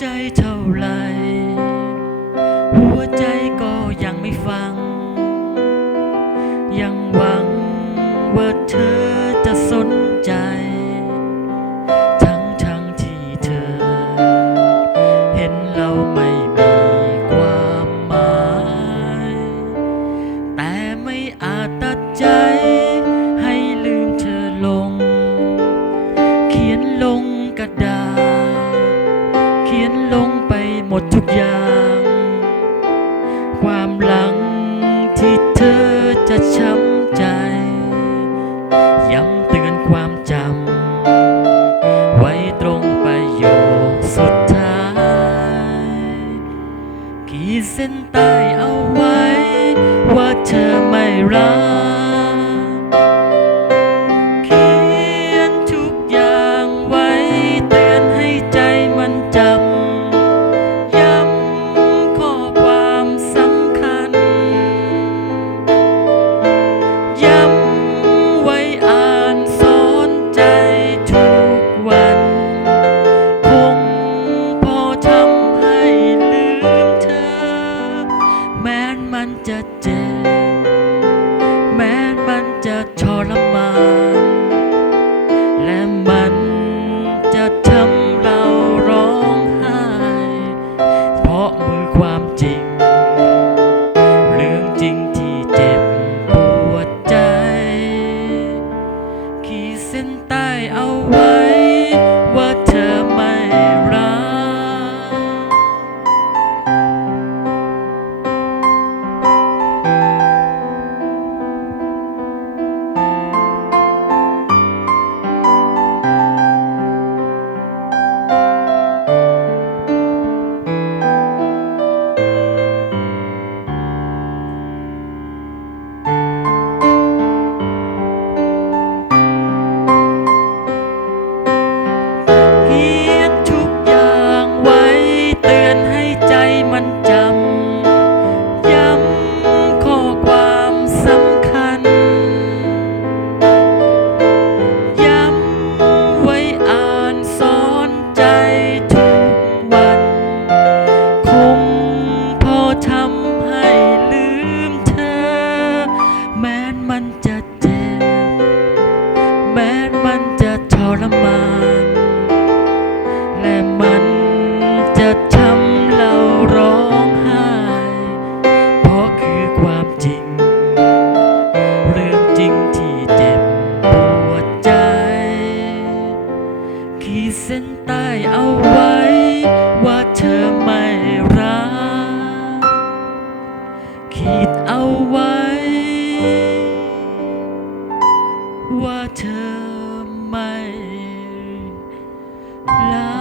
ใจเท่าไหรหัวใจก็ยังไม่ฟัง ยังหวังว่าเธอ จะช้ำใจ ย้ำเตือนความจำ ไว้ตรงประโยคสุดท้าย ขีดเส้นใต้เอาไว้ ว่าเธอไม่รัก จะเจ็บ แม้มันจะทรมาน และมันจะทำเราร้องไห้ เพราะมือความจริง เรื่องจริงที่เจ็บปวดใจ ขีดเส้นใต้เอาไว้ ราะคือความจริง เรื่องจริงที่เจ็บปวดใจ ขีดเส้นใต้เอาไว้ ว่าเธอไม่รัก ขีดเอาไว้ ว่าเธอไม่รัก